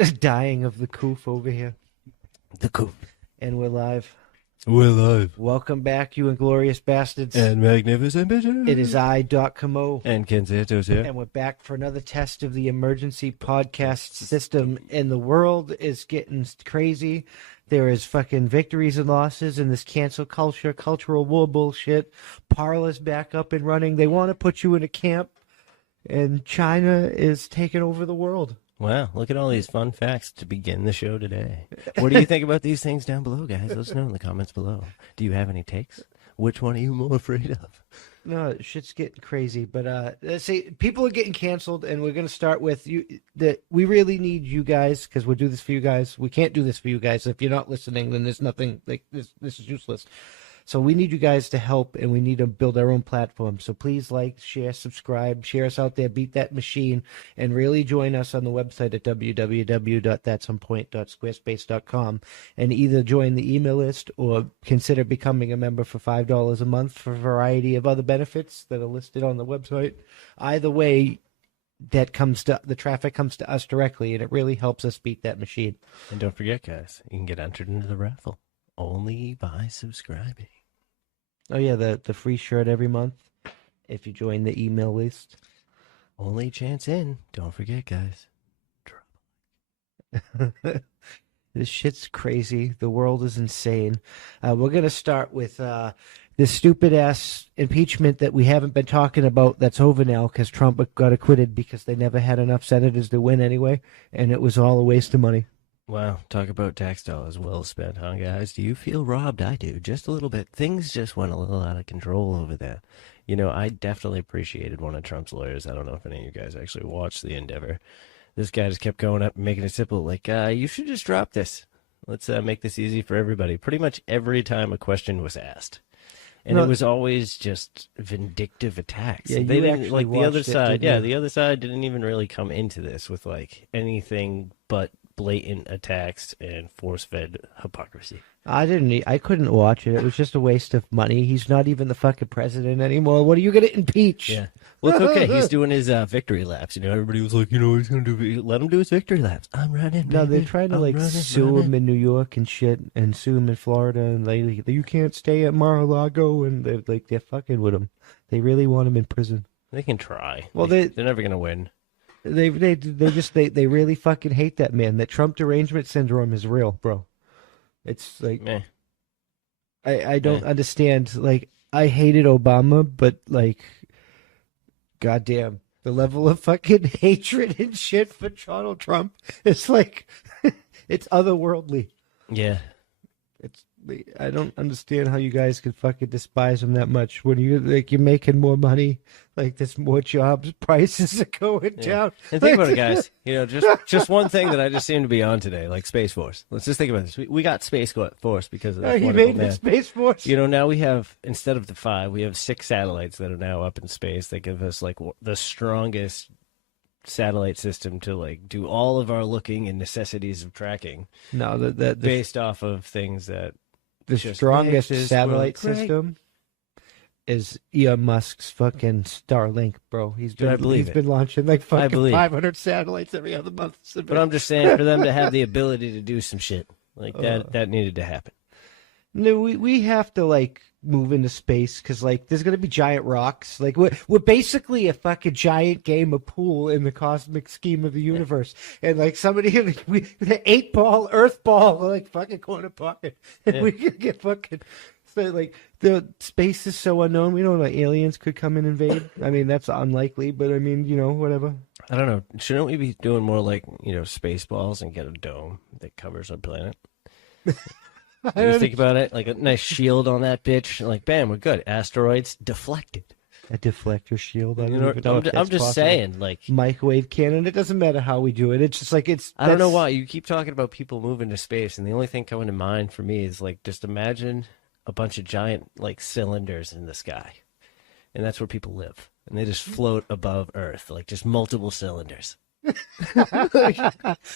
Dying of the coof over here. The coup. And we're live. We're live. Welcome back, you Inglorious Bastards. And magnificent bitches. It is I, Doc Camo. And Ken Santos here. And we're back for another test of the emergency podcast system. And the world is getting crazy. There is fucking victories and losses in this cancel culture, cultural war bullshit. Parler's back up and running. They want to put you in a camp. And China is taking over the world. Wow, look at all these fun facts to begin the show today. What do you think about these things down below, guys? Let us know in the comments below. Do you have any takes? Which one are you more afraid of? No, shit's getting crazy. But let's see, people are getting canceled, and we're going to start with you. We really need you guys, because we'll do this for you guys. We can't do this for you guys. If you're not listening, then there's nothing, like, this is useless. So we need you guys to help, and we need to build our own platform. So please like, share, subscribe, share us out there, beat that machine, and really join us on the website at www.thatsomepoint.squarespace.com, and either join the email list or consider becoming a member for $5 a month for a variety of other benefits that are listed on the website. Either way, the traffic comes to us directly, and it really helps us beat that machine. And don't forget, guys, you can get entered into the raffle only by subscribing. Oh yeah, the free shirt every month if you join the email list. Only chance in. Don't forget, guys. This shit's crazy. The world is insane. We're going to start with this stupid-ass impeachment that we haven't been talking about that's over now because Trump got acquitted because they never had enough senators to win anyway, and it was all a waste of money. Wow, talk about tax dollars well spent, huh, guys? Do you feel robbed? I do, just a little bit. Things just went a little out of control over there. You know, I definitely appreciated one of Trump's lawyers. I don't know if any of you guys actually watched the endeavor. This guy just kept going up and making it simple, like, you should just drop this. Let's make this easy for everybody. Pretty much every time a question was asked. And it was always just vindictive attacks. Yeah, they you didn't, actually like the other watched it, side. didn't Yeah, you? the other side didn't even really come into this with like anything but blatant attacks and force-fed hypocrisy. I couldn't watch it. It was just a waste of money. He's not even the fucking president anymore. What are you going to impeach? Yeah. Well, it's okay. He's doing his victory laps. You know, everybody was like, he's going to do. Let him do his victory laps. I'm running. No, baby. they're trying to I'm like running, sue running. him in New York and shit, and sue him in Florida, and like you can't stay at Mar-a-Lago, and they're fucking with him. They really want him in prison. They can try. Well, they're never going to win. They really fucking hate that man. That Trump derangement syndrome is real, bro. It's like Meh. I don't understand. Like, I hated Obama, but like, goddamn, the level of fucking hatred and shit for Donald Trump is like, it's otherworldly. Yeah. I don't understand how you guys could fucking despise him that much when you're making more money, like there's more jobs, prices are going down. And think about it, guys. You know, just one thing that I just seem to be on today, like Space Force. Let's just think about this. We got Space Force because of this He wonderful made man. the Space Force. You know, now we have, instead of the 5, we have 6 satellites that are now up in space. They give us like the strongest satellite system to like do all of our looking and necessities of tracking. No, based off of things that the just strongest makes this satellite world great. system is Elon Musk's fucking Starlink, bro. He's Dude, I believe been launching like I fucking believe. 500 satellites every other month. But I'm just saying, for them to have the ability to do some shit like that needed to happen. No, we have to like move into space because like there's gonna be giant rocks. Like we're basically a fucking giant game of pool in the cosmic scheme of the universe. And like somebody the 8-ball Earth ball like fucking corner pocket, and we can get fucking. So like the space is so unknown. We don't know, aliens could come and invade. I mean that's unlikely, but I mean whatever. I don't know. Shouldn't we be doing more like space balls and get a dome that covers our planet? You just think about it, like a nice shield on that bitch. Like, bam, we're good. Asteroids deflected. A deflector shield. I don't You know, even know if I'm that's just possible. saying, like, Microwave cannon. It doesn't matter how we do it. It's just like I don't know why you keep talking about people moving to space, and the only thing coming to mind for me is like, just imagine a bunch of giant like cylinders in the sky, and that's where people live, and they just float above Earth, like just multiple cylinders.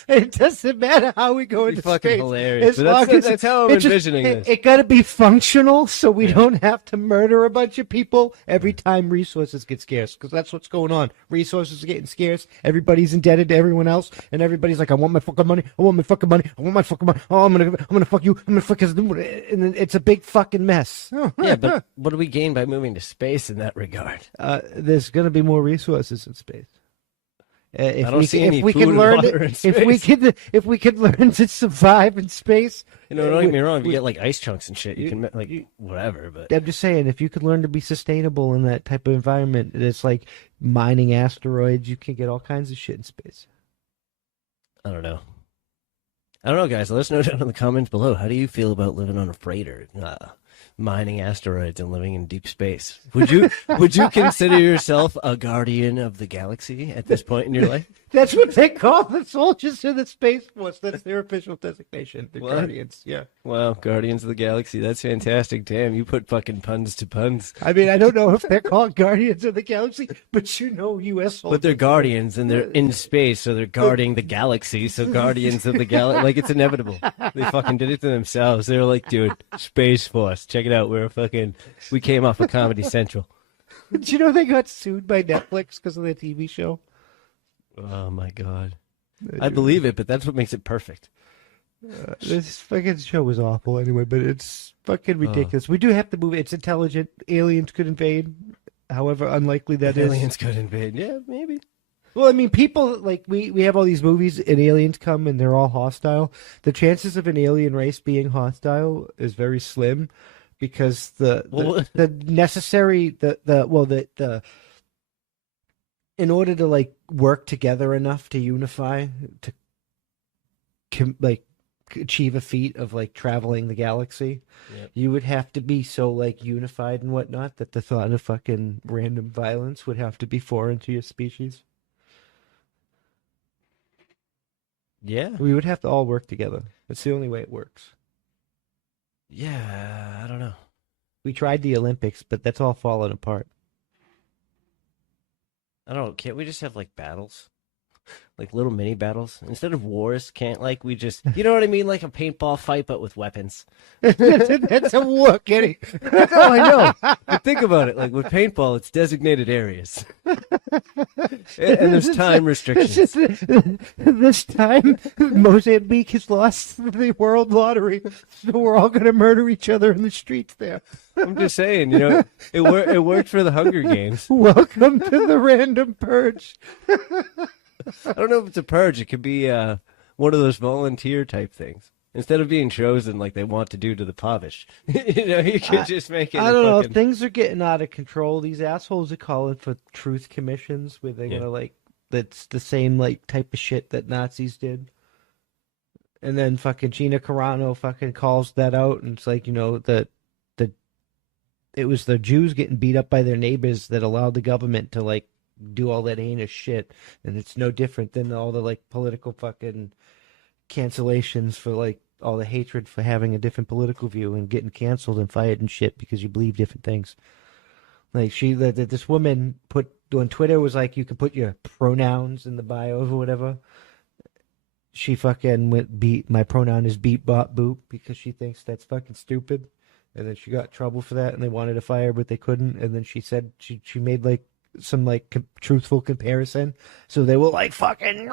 It doesn't matter how we go It'd be into fucking space. hilarious. As But long as that's how I'm it just- envisioning this. It got to be functional, so we don't have to murder a bunch of people every time resources get scarce. Because that's what's going on. Resources are getting scarce. Everybody's indebted to everyone else, and everybody's like, "I want my fucking money. I want my fucking money. I want my fucking money. Oh, I'm gonna fuck you. I'm gonna fuck you." And then it's a big fucking mess. Yeah, but what do we gain by moving to space in that regard? There's gonna be more resources in space. If I don't we, see if any we food can and learn water in if we could learn to survive in space, Don't get me wrong. If you get like ice chunks and shit, you can like whatever. But I'm just saying, if you could learn to be sustainable in that type of environment, it's like mining asteroids. You can get all kinds of shit in space. I don't know. I don't know, guys. Let us know down in the comments below. How do you feel about living on a freighter, mining asteroids, and living in deep space? Would you consider yourself a guardian of the galaxy at this point in your life? That's what they call the soldiers in the Space Force. That's their official designation. The What? Guardians. Yeah. Wow, Guardians of the Galaxy. That's fantastic. Damn, you put fucking puns to puns. I mean, I don't know if they're called Guardians of the Galaxy, but U.S. soldiers. But they're guardians and they're in space, so they're guarding the galaxy. So Guardians of the Galaxy, like it's inevitable. They fucking did it to themselves. They were like, dude, Space Force, check it out. We came off of Comedy Central. Did you know they got sued by Netflix because of their TV show? Oh my god, I believe it, but that's what makes it perfect. This fucking show was awful anyway, but it's fucking ridiculous. We do have to move. It's intelligent. Aliens could invade, however unlikely that is. Aliens could invade. Yeah, maybe. Well, I mean, people, like, we have all these movies and aliens come and they're all hostile. The chances of an alien race being hostile is very slim because the necessary, in order to, like, work together enough to unify, to, achieve a feat of, like, traveling the galaxy, you would have to be so, like, unified and whatnot that the thought of fucking random violence would have to be foreign to your species. Yeah. We would have to all work together. That's the only way it works. Yeah, I don't know. We tried the Olympics, but that's all falling apart. I don't know. Can't we just have like battles? Like little mini battles? Instead of wars, can't like we just, you know what I mean? Like a paintball fight, but with weapons. That's a war, Kenny. No, I know. But think about it. Like with paintball, it's designated areas. And there's time restrictions. This time, Mozambique has lost the world lottery, so we're all going to murder each other in the streets there. I'm just saying, it worked for the Hunger Games. Welcome to the random purge. I don't know if it's a purge. It could be one of those volunteer type things. Instead of being chosen like they want to do to the Pavish. You could just make it. I don't know. Things are getting out of control. These assholes are calling for truth commissions where they're gonna that's the same like type of shit that Nazis did. And then fucking Gina Carano fucking calls that out, and it's like, that it was the Jews getting beat up by their neighbors that allowed the government to like do all that heinous shit, and it's no different than all the like political fucking cancellations for like all the hatred for having a different political view and getting canceled and fired and shit because you believe different things. Like this woman put on Twitter was like, you can put your pronouns in the bio or whatever. She fucking went my pronoun is beep bop boop because she thinks that's fucking stupid, and then she got in trouble for that and they wanted to fire her but they couldn't, and then she said she made like some like truthful comparison, so they were like fucking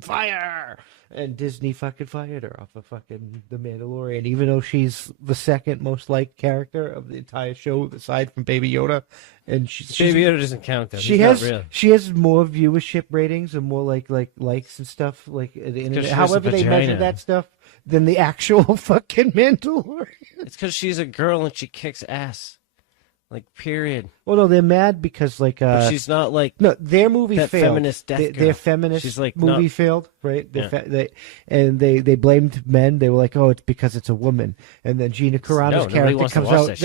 fire, and Disney fucking fired her off of fucking The Mandalorian, even though she's the second most liked character of the entire show aside from Baby Yoda, and Baby Yoda doesn't count though. She has more viewership ratings and more like likes and stuff like the internet, however they measure that stuff, than the actual fucking Mandalorian. It's because she's a girl and she kicks ass. Like, period. Well, no, they're mad because, like, but she's not like their movie that failed. Feminist death girl. Their feminist she's like movie failed, right? They blamed men. They were like, "Oh, it's because it's a woman." And then Gina Carano's character comes out.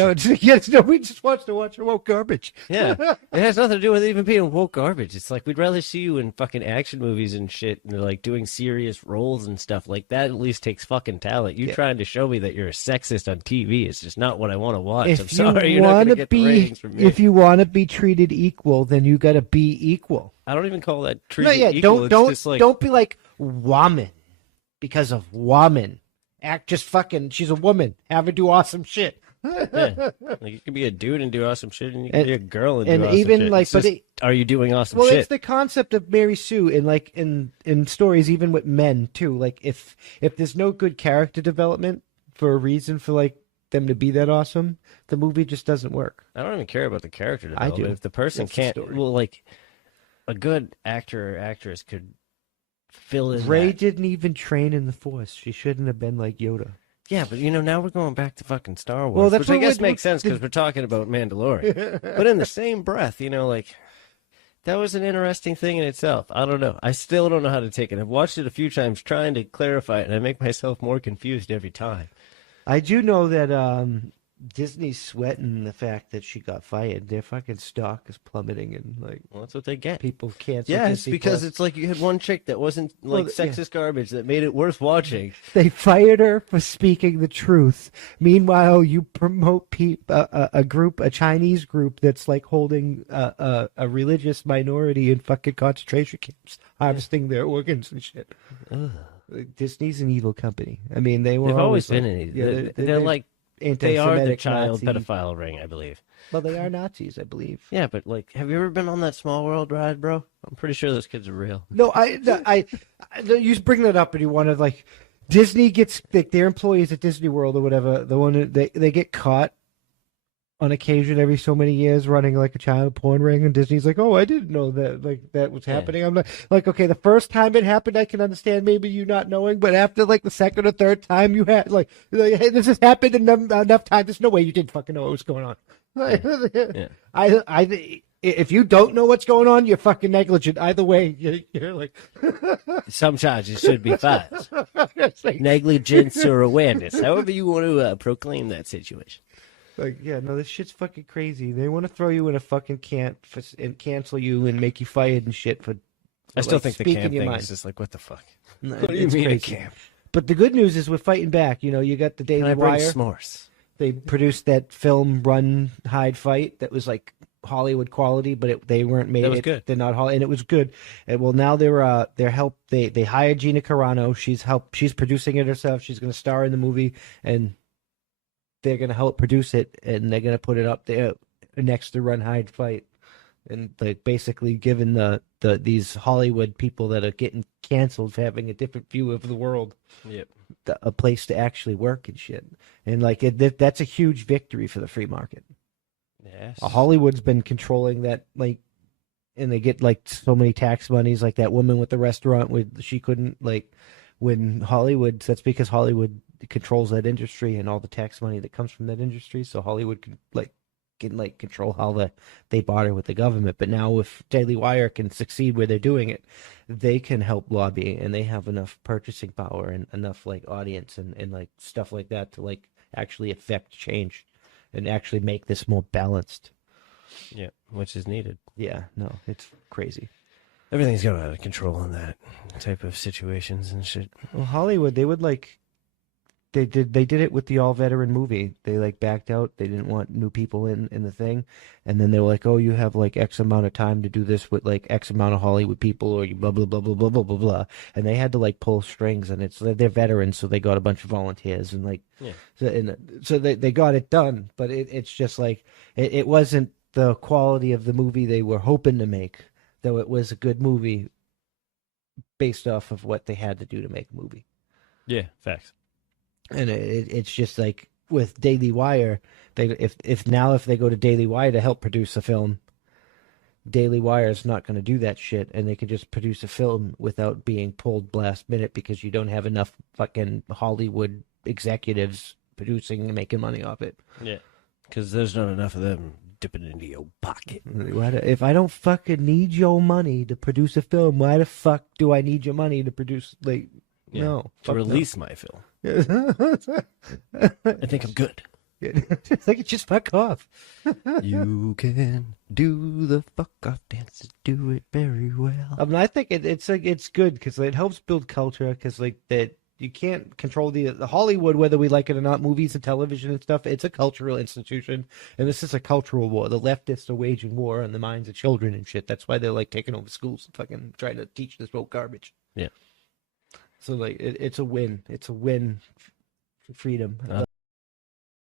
Nobody just wants to watch her woke garbage. Yeah, it has nothing to do with even being woke garbage. It's like we'd rather see you in fucking action movies and shit, and like doing serious roles and stuff like that. At least takes fucking talent. You trying to show me that you're a sexist on TV is just not what I want to watch. I'm sorry, you're not gonna get be, ratings from me. if you want to be treated equal, then you got to be equal. I don't even call that No, treated yeah, equal. don't It's just like, don't be like woman because of woman. Act just fucking. She's a woman. Have her do awesome shit. yeah. Like you can be a dude and do awesome shit, and you can be a girl and do and awesome even shit. like, It's but just, are you doing awesome well, shit? it's the concept of Mary Sue in like in stories, even with men too. Like if there's no good character development for a reason for like them to be that awesome, the movie just doesn't work. I don't even care about the character I development. do. If the person It's the can't, story. well, like a good actor or actress could fill in Ray that. didn't even train in the Force. She shouldn't have been like Yoda. Yeah, but now we're going back to fucking Star Wars, Well, that's which I what guess we- makes sense because we're talking about Mandalorian. But in the same breath, like that was an interesting thing in itself. I don't know. I still don't know how to take it. I've watched it a few times trying to clarify it, and I make myself more confused every time. I do know that Disney's sweating the fact that she got fired. Their fucking stock is plummeting, and like Well, that's what they get. people cancel. Yeah, it's Disney because Plus. it's like you had one chick that wasn't like Well, yeah. sexist garbage that made it worth watching. They fired her for speaking the truth. Meanwhile, you promote a Chinese group that's like holding a religious minority in fucking concentration camps, harvesting their organs and shit. Ugh. Disney's an evil company. I mean, they've always been like, an yeah, they're like they are the anti-Semitic child Nazi. pedophile ring, I believe. Well, they are Nazis, I believe. Yeah, but like, have you ever been on that Small World ride, bro? I'm pretty sure those kids are real. No, you bring that up and you want to like, Disney gets like, their employees at Disney World or whatever. The one they get caught on occasion every so many years running like a child porn ring, and Disney's like, oh, I didn't know that like that was happening. I'm like, okay, the first time it happened, I can understand maybe you not knowing, but after like the second or third time you had like hey, this has happened enough times. There's no way you didn't fucking know what was going on. Yeah. If you don't know what's going on, you're fucking negligent. Either way, you're like Some charges should be filed. it's like, Negligence or awareness, however you want to proclaim that situation. like, yeah, no, this shit's fucking crazy. They want to throw you in a fucking camp and cancel you and make you fired and shit for. I still like, think the speaking camp your thing mind. is just like, what the fuck? No, What do you it's mean a crazy. camp? But the good news is we're fighting back. You got the Can I Daily bring Wire. s'mores? They produced that film Run, Hide, Fight that was like Hollywood quality, but they weren't made. That was good. They're not Hollywood, and it was good. And well, now they're help. They hired Gina Carano. She's producing it herself. She's going to star in the movie, and they're going to help produce it, and they're going to put it up there next to Run, Hide, Fight, and like basically giving these Hollywood people that are getting canceled for having a different view of the world Yep. a place to actually work and shit. And like that's a huge victory for the free market. Yes. Hollywood's been controlling that, like, and they get like so many tax monies. Like that woman with the restaurant, she couldn't like when Hollywood. That's because Hollywood controls that industry and all the tax money that comes from that industry. So Hollywood can control how they barter with the government. But now if Daily Wire can succeed where they're doing it, they can help lobby, and they have enough purchasing power and enough like audience and like stuff like that to like actually affect change and actually make this more balanced. Yeah, which is needed. Yeah, no, it's crazy. Everything's got out of control in that type of situations and shit. Well, Hollywood, they would like they did it with the all veteran movie. They like backed out. They didn't want new people in the thing, and then they were like, "Oh, you have like X amount of time to do this with like X amount of Hollywood people, or you blah blah blah blah blah blah blah blah." And they had to like pull strings, and they're veterans, so they got a bunch of volunteers and like, Yeah. so they got it done. But it's just like it wasn't the quality of the movie they were hoping to make, though it was a good movie based off of what they had to do to make a movie. Yeah, facts. And it's just like with Daily Wire, if they go to Daily Wire to help produce a film, Daily Wire is not going to do that shit, and they can just produce a film without being pulled last minute because you don't have enough fucking Hollywood executives producing and making money off it. Yeah, because there's not enough of them dipping into your pocket. If I don't fucking need your money to produce a film, why the fuck do I need your money to produce like? Yeah, No, to fuck no. release my film. I I think I'm good. think just fuck off. You can do the fuck off dance, do it very well. I mean, I think it's good because it helps build culture. Because like that, You can't control the Hollywood, whether we like it or not. Movies and television and stuff. It's a cultural institution, and this is a cultural war. The leftists are waging war on the minds of children and shit. That's why they're like taking over schools and fucking trying to teach this woke garbage. Yeah. So like, it's a win. It's a win for freedom.